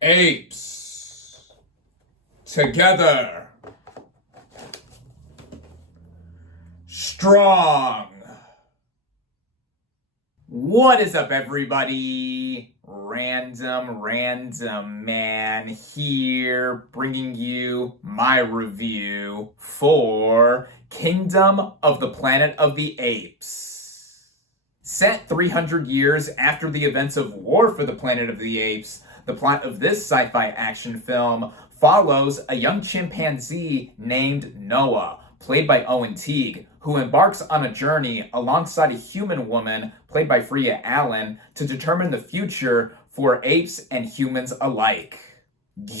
Apes together, strong. What is up, everybody? Random Man here, bringing you my review for Kingdom of the Planet of the Apes. Set 300 years after the events of War for the Planet of the Apes, the plot of this sci-fi action film follows a young chimpanzee named Noah, played by Owen Teague, who embarks on a journey alongside a human woman, played by Freya Allen, to determine the future for apes and humans alike.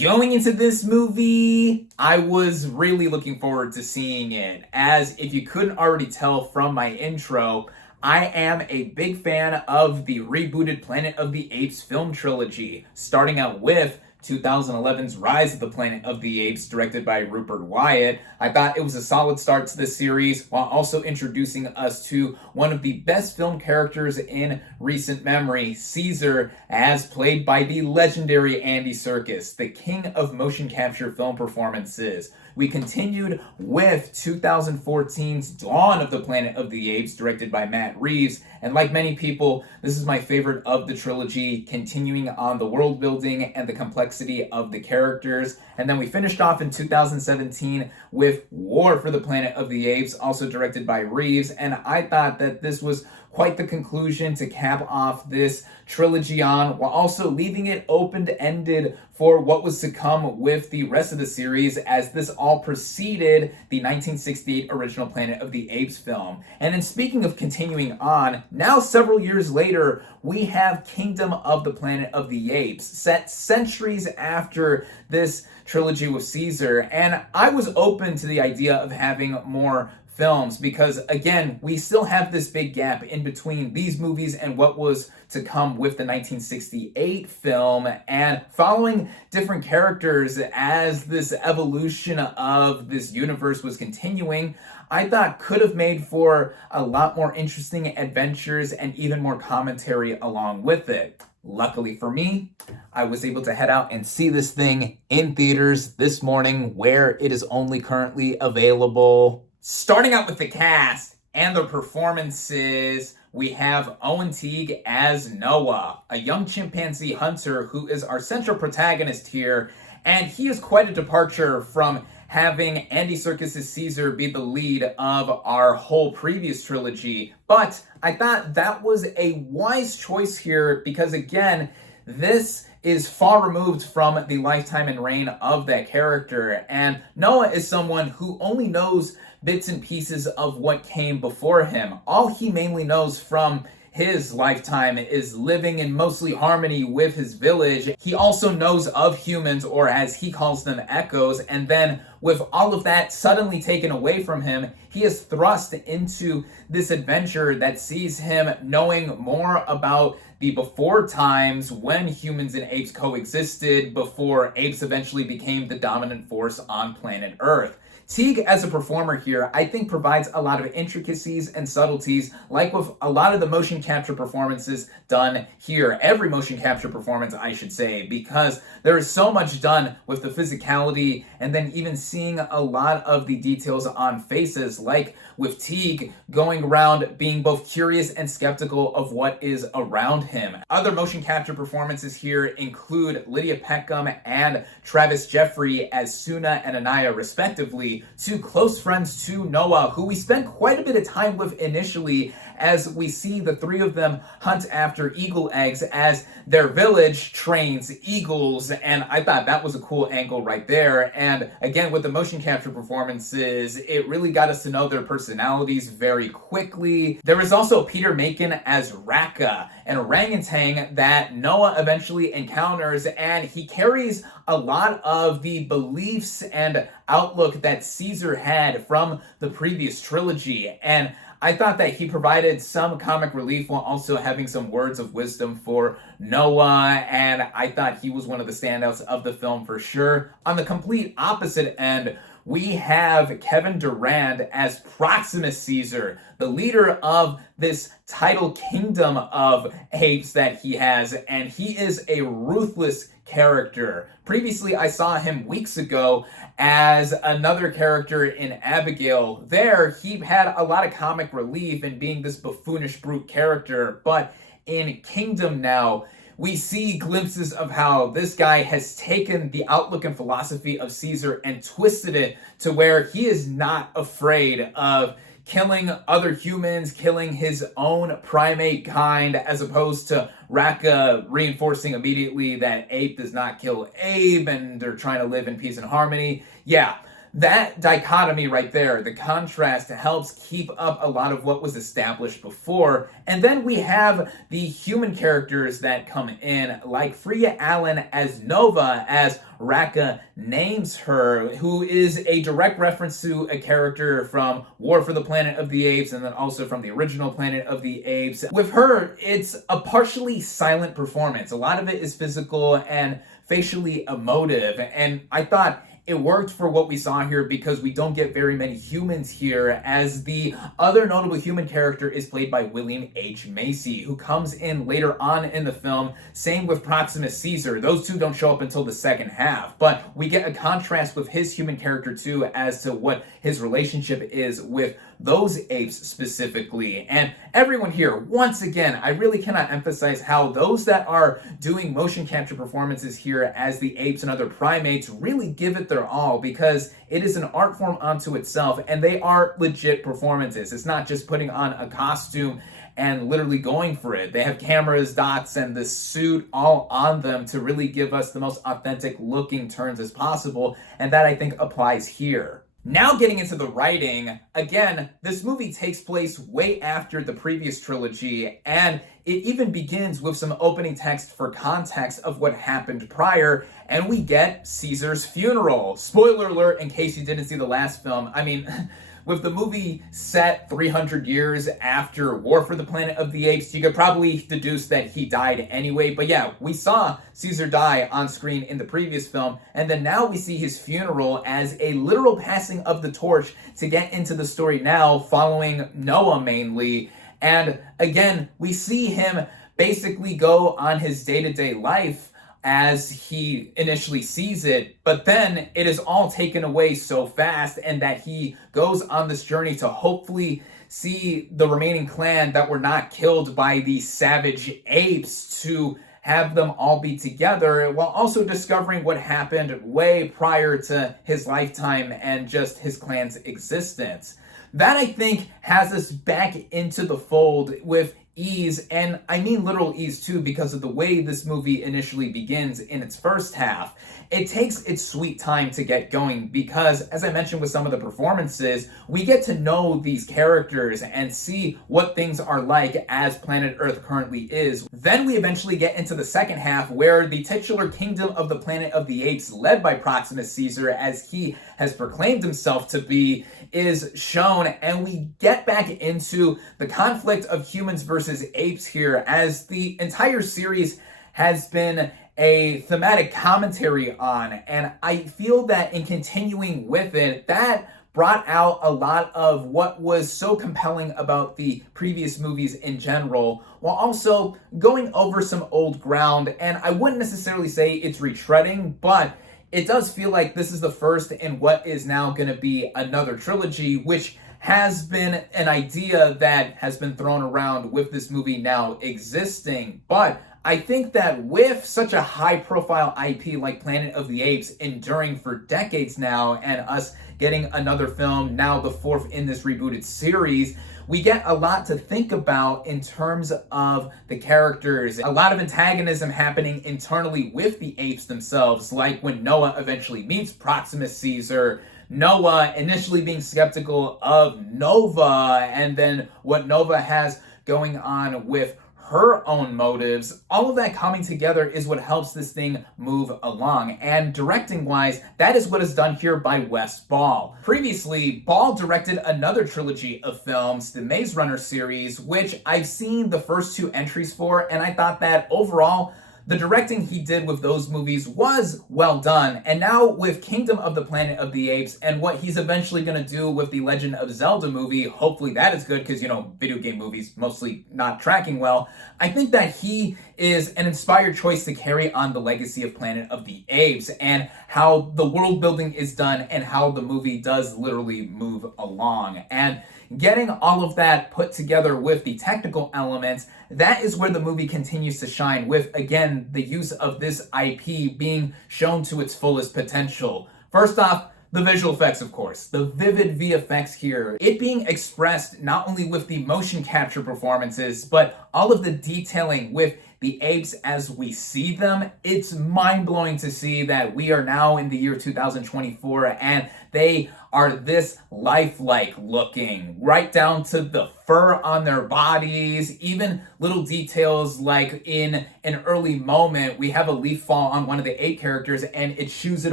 Going into this movie, I was really looking forward to seeing it, as if you couldn't already tell from my intro, I am a big fan of the rebooted Planet of the Apes film trilogy, starting out with 2011's Rise of the Planet of the Apes, directed by Rupert Wyatt. I thought it was a solid start to the series, while also introducing us to one of the best film characters in recent memory, Caesar, as played by the legendary Andy Serkis, the king of motion capture film performances. We continued with 2014's Dawn of the Planet of the Apes, directed by Matt Reeves, and like many people, this is my favorite of the trilogy, continuing on the world building and the complexity of the characters. And then we finished off in 2017 with War for the Planet of the Apes, also directed by Reeves, and I thought that this was quite the conclusion to cap off this trilogy on, while also leaving it open-ended for what was to come with the rest of the series, as this all preceded the 1968 original Planet of the Apes film. And then speaking of continuing on, now several years later, we have Kingdom of the Planet of the Apes, set centuries after this trilogy with Caesar, and I was open to the idea of having more films because, again, we still have this big gap in between these movies and what was to come with the 1968 film, and following different characters as this evolution of this universe was continuing, I thought could have made for a lot more interesting adventures and even more commentary along with it. Luckily for me, I was able to head out and see this thing in theaters this morning, where it is only currently available. Starting out with the cast and the performances, we have Owen Teague as Noah, a young chimpanzee hunter who is our central protagonist here, and he is quite a departure from having Andy Serkis' Caesar be the lead of our whole previous trilogy. But I thought that was a wise choice here because, again, this is far removed from the lifetime and reign of that character. And Noah is someone who only knows bits and pieces of what came before him. All he mainly knows from his lifetime is living in mostly harmony with his village. He also knows of humans, or as he calls them, echoes, and then with all of that suddenly taken away from him, he is thrust into this adventure that sees him knowing more about the before times when humans and apes coexisted before apes eventually became the dominant force on planet Earth. Teague, as a performer here, I think provides a lot of intricacies and subtleties, like with a lot of the motion capture performances done here. Every motion capture performance, I should say, because there is so much done with the physicality, and then even seeing a lot of the details on faces, like with Teague going around being both curious and skeptical of what is around him. Other motion capture performances here include Lydia Peckham and Travis Jeffrey as Suna and Anaya, respectively, two close friends to Noah, who we spent quite a bit of time with initially, as we see the three of them hunt after eagle eggs as their village trains eagles, and I thought that was a cool angle right there. And again, with the motion capture performances, it really got us to know their personalities very quickly. There was also Peter Macon as Raka, an orangutan that Noah eventually encounters, and he carries a lot of the beliefs and outlook that Caesar had from the previous trilogy, and I thought that he provided some comic relief while also having some words of wisdom for Noah, and I thought he was one of the standouts of the film for sure. On the complete opposite end, we have Kevin Durand as Proximus Caesar, the leader of this tidal kingdom of apes that he has, and he is a ruthless character. Previously, I saw him weeks ago as another character in Abigail. There, he had a lot of comic relief in being this buffoonish brute character, but in Kingdom now, we see glimpses of how this guy has taken the outlook and philosophy of Caesar and twisted it to where he is not afraid of killing other humans, killing his own primate kind, as opposed to Raka reinforcing immediately that Ape does not kill Abe and they're trying to live in peace and harmony. Yeah, that dichotomy right there, the contrast, helps keep up a lot of what was established before. And then we have the human characters that come in, like Freya Allen as Nova, as Raka names her, who is a direct reference to a character from War for the Planet of the Apes and then also from the original Planet of the Apes. With her, it's a partially silent performance. A lot of it is physical and facially emotive, and I thought it worked for what we saw here because we don't get very many humans here, as the other notable human character is played by William H. Macy, who comes in later on in the film. Same with Proximus Caesar. Those two don't show up until the second half, but we get a contrast with his human character too as to what his relationship is with those apes specifically. And everyone here, once again, I really cannot emphasize how those that are doing motion capture performances here as the apes and other primates really give it their all, because it is an art form unto itself and they are legit performances. It's not just putting on a costume and literally going for it. They have cameras, dots, and the suit all on them to really give us the most authentic looking turns as possible, and that I think applies here. Now getting into the writing, again, this movie takes place way after the previous trilogy, and it even begins with some opening text for context of what happened prior, and we get Caesar's funeral. Spoiler alert in case you didn't see the last film. I mean, with the movie set 300 years after War for the Planet of the Apes, you could probably deduce that he died anyway. But yeah, we saw Caesar die on screen in the previous film, and then now we see his funeral as a literal passing of the torch to get into the story now, following Noah mainly. And again, we see him basically go on his day-to-day life as he initially sees it, but then it is all taken away so fast, and that he goes on this journey to hopefully see the remaining clan that were not killed by these savage apes, to have them all be together, while also discovering what happened way prior to his lifetime and just his clan's existence. That, I think, has us back into the fold with ease, and I mean literal ease too, because of the way this movie initially begins in its first half. It takes its sweet time to get going because, as I mentioned with some of the performances, we get to know these characters and see what things are like as planet Earth currently is. Then we eventually get into the second half, where the titular kingdom of the Planet of the Apes, led by Proximus Caesar, as he has proclaimed himself to be, is shown, and we get back into the conflict of humans versus apes here, as the entire series has been a thematic commentary on, and I feel that in continuing with it, that brought out a lot of what was so compelling about the previous movies in general, while also going over some old ground. And I wouldn't necessarily say it's retreading, but it does feel like this is the first in what is now going to be another trilogy, which has been an idea that has been thrown around with this movie now existing. But I think that with such a high-profile IP like Planet of the Apes enduring for decades now, and us getting another film, now the fourth in this rebooted series, we get a lot to think about in terms of the characters. A lot of antagonism happening internally with the apes themselves, like when Noah eventually meets Proximus Caesar, Noah initially being skeptical of Nova, and then what Nova has going on with her own motives. All of that coming together is what helps this thing move along. And directing wise, that is what is done here by Wes Ball. Previously, Ball directed another trilogy of films, the Maze Runner series, which I've seen the first two entries for, and I thought that overall, the directing he did with those movies was well done. And now with Kingdom of the Planet of the Apes and what he's eventually going to do with the Legend of Zelda movie, hopefully that is good because, video game movies mostly not tracking well. I think that he is an inspired choice to carry on the legacy of Planet of the Apes and how the world building is done and how the movie does literally move along. And getting all of that put together with the technical elements, that is where the movie continues to shine with, again, the use of this IP being shown to its fullest potential. First off, the visual effects, of course. The vivid VFX here. It being expressed not only with the motion capture performances, but all of the detailing with the apes as we see them. It's mind-blowing to see that we are now in the year 2024 and they are this lifelike looking, right down to the fur on their bodies, even little details like in an early moment, we have a leaf fall on one of the ape characters and it shoos it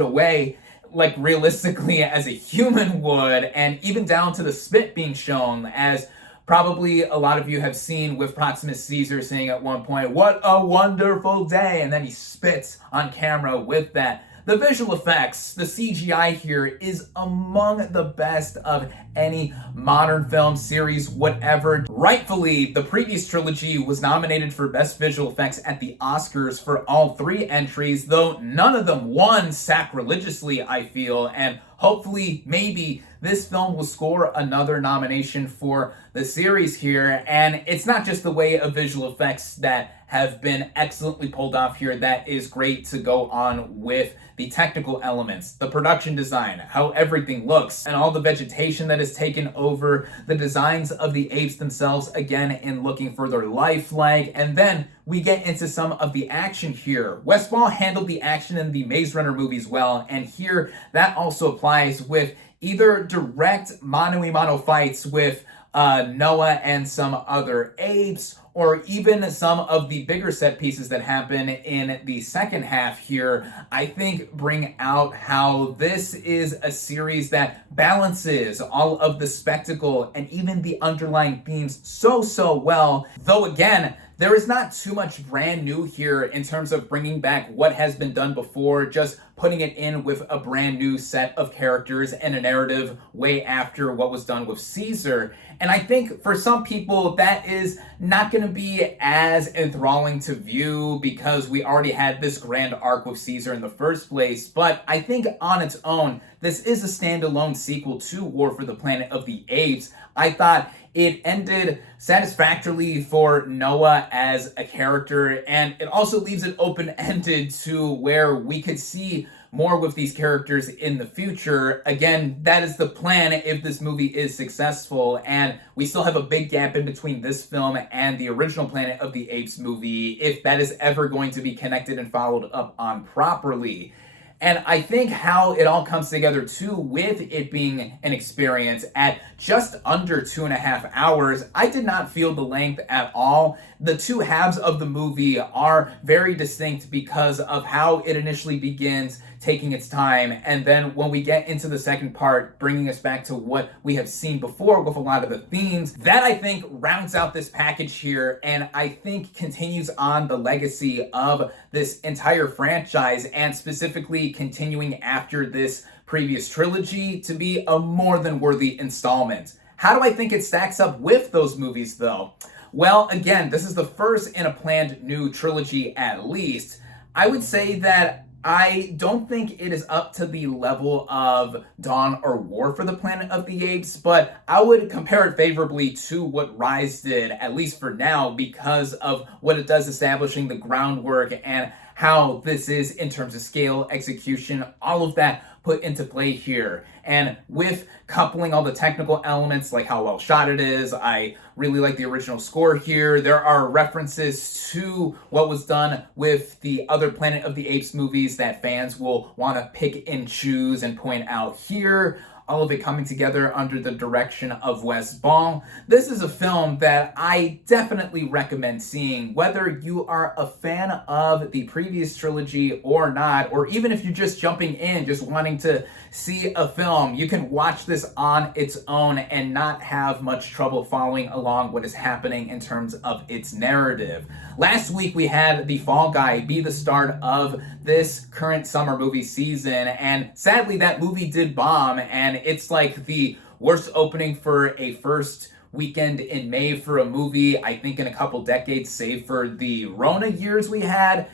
away like realistically as a human would, and even down to the spit being shown, as probably a lot of you have seen with Proximus Caesar saying at one point, "What a wonderful day," and then he spits on camera with that. The visual effects, the CGI here is among the best of any modern film series, whatever. Rightfully, the previous trilogy was nominated for Best Visual Effects at the Oscars for all 3 entries, though none of them won sacrilegiously, I feel, and hopefully, maybe this film will score another nomination for the series here. And it's not just the way of visual effects that have been excellently pulled off here that is great to go on with the technical elements, the production design, how everything looks, and all the vegetation that is taken over, the designs of the apes themselves, again, in looking for their lifelike. And then we get into some of the action here. Westfall handled the action in the Maze Runner movies well, and here that also applies with either direct mano-a-mano fights with Noah and some other apes, or even some of the bigger set pieces that happen in the second half here, I think bring out how this is a series that balances all of the spectacle and even the underlying themes so well. Though again, there is not too much brand new here in terms of bringing back what has been done before, just putting it in with a brand new set of characters and a narrative way after what was done with Caesar. And I think for some people that is not going to be as enthralling to view because we already had this grand arc with Caesar in the first place. But I think on its own, this is a standalone sequel to War for the Planet of the Apes. I thought it ended satisfactorily for Noah as a character, and it also leaves it open-ended to where we could see more with these characters in the future. Again, that is the plan if this movie is successful, and we still have a big gap in between this film and the original Planet of the Apes movie, if that is ever going to be connected and followed up on properly. And I think how it all comes together too, with it being an experience at just under 2.5 hours, I did not feel the length at all. The two halves of the movie are very distinct because of how it initially begins, taking its time, and then when we get into the second part, bringing us back to what we have seen before with a lot of the themes. That, I think, rounds out this package here, and I think continues on the legacy of this entire franchise, and specifically continuing after this previous trilogy to be a more than worthy installment. How do I think it stacks up with those movies, though? Well, again, this is the first in a planned new trilogy at least. I would say that I don't think it is up to the level of Dawn or War for the Planet of the Apes, but I would compare it favorably to what Rise did, at least for now, because of what it does establishing the groundwork and how this is in terms of scale, execution, all of that put into play here. And with coupling all the technical elements, like how well shot it is, I really like the original score here. There are references to what was done with the other Planet of the Apes movies that fans will want to pick and choose and point out here. all of it coming together under the direction of Wes Ball. This is a film that I definitely recommend seeing, whether you are a fan of the previous trilogy or not, or even if you're just jumping in, just wanting to see a film. You can watch this on its own and not have much trouble following along what is happening in terms of its narrative. Last week we had The Fall Guy be the start of this current summer movie season, and sadly that movie did bomb, and it's like the worst opening for a first weekend in May for a movie, I think, in a couple decades, save for the Rona years we had.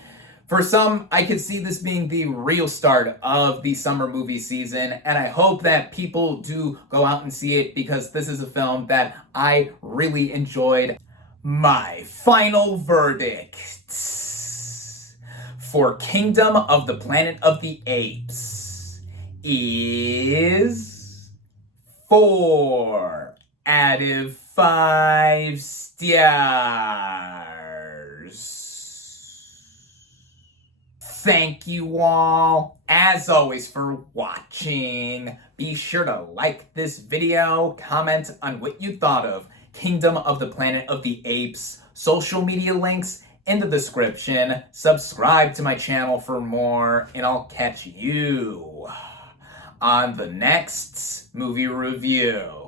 For some, I could see this being the real start of the summer movie season, and I hope that people do go out and see it, because this is a film that I really enjoyed. My final verdict for Kingdom of the Planet of the Apes is 4 out of 5 stars. Thank you all, as always, for watching. Be sure to like this video, comment on what you thought of Kingdom of the Planet of the Apes. Social media links in the description. Subscribe to my channel for more, and I'll catch you on the next movie review.